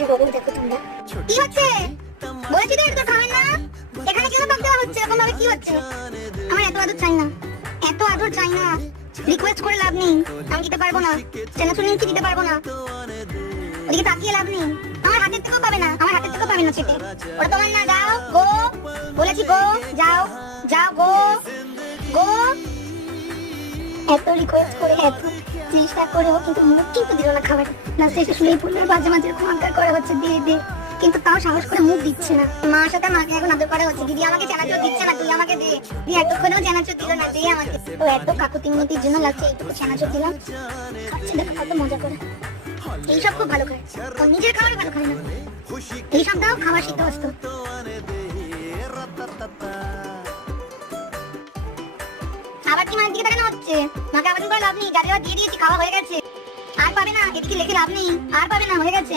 একটা খবর দেখো তোমরা। কি হচ্ছে? বলেছি তো এটা খাবেন না। এখানে কেন পাক দেওয়া হচ্ছে এরকম ভাবে? কি হচ্ছে? আমার এত আদর চাই না, এত আদর চাই না। রিকোয়েস্ট করে লাভ নেই, আমি দিতে পারবো না। চেনাচুনি নিচে দিতে পারবো না। ওদিকে তাকিয়ে লাভ নেই, আমার হাতের থেকেও পাবে না, আমার হাতের থেকেও পাবে না চেটে। ওটা তোমার না, যাও গো, বলেছি গো, যাও যাও গো গো। এত রিকোয়েস্ট করে এত চেষ্টা করেও কিন্তু মুখ কিন্তু দিল না খাবার। লাস্টে এসে শুনেই পড়লো মাঝে মাঝে এরকম আবদার করা হচ্ছে দিয়ে দে, কিন্তু তাও সাহস করে মুখ দিচ্ছে না। মার সাথে মাকে এখন আদর করা হচ্ছে, দিদি আমাকে চানাচুর দিচ্ছে না, তুই আমাকে দে। দিয়ে এতক্ষণেও চানাচুর দিল না, দে আমাকে। তো এত কাকুতি মিনতির জন্য লাগছে এইটুকু চানাচুর দিলাম, খাচ্ছে দেখো কত মজা করে। এইসব খুব ভালো খায়, ও নিজের খাবার ভালো খায় না, এইসব দাও খাবার শিখতে বসতো। আবার কি মায়ের দিকে তাকানো হচ্ছে? মাকে আবেদন করে লাভ নেই, যাদের দিয়ে দিয়েছি খাওয়া হয়ে গেছে, আর পাবে না। এদিকে লেখে লাভ নেই, আর পাবে না, হয়ে গেছে।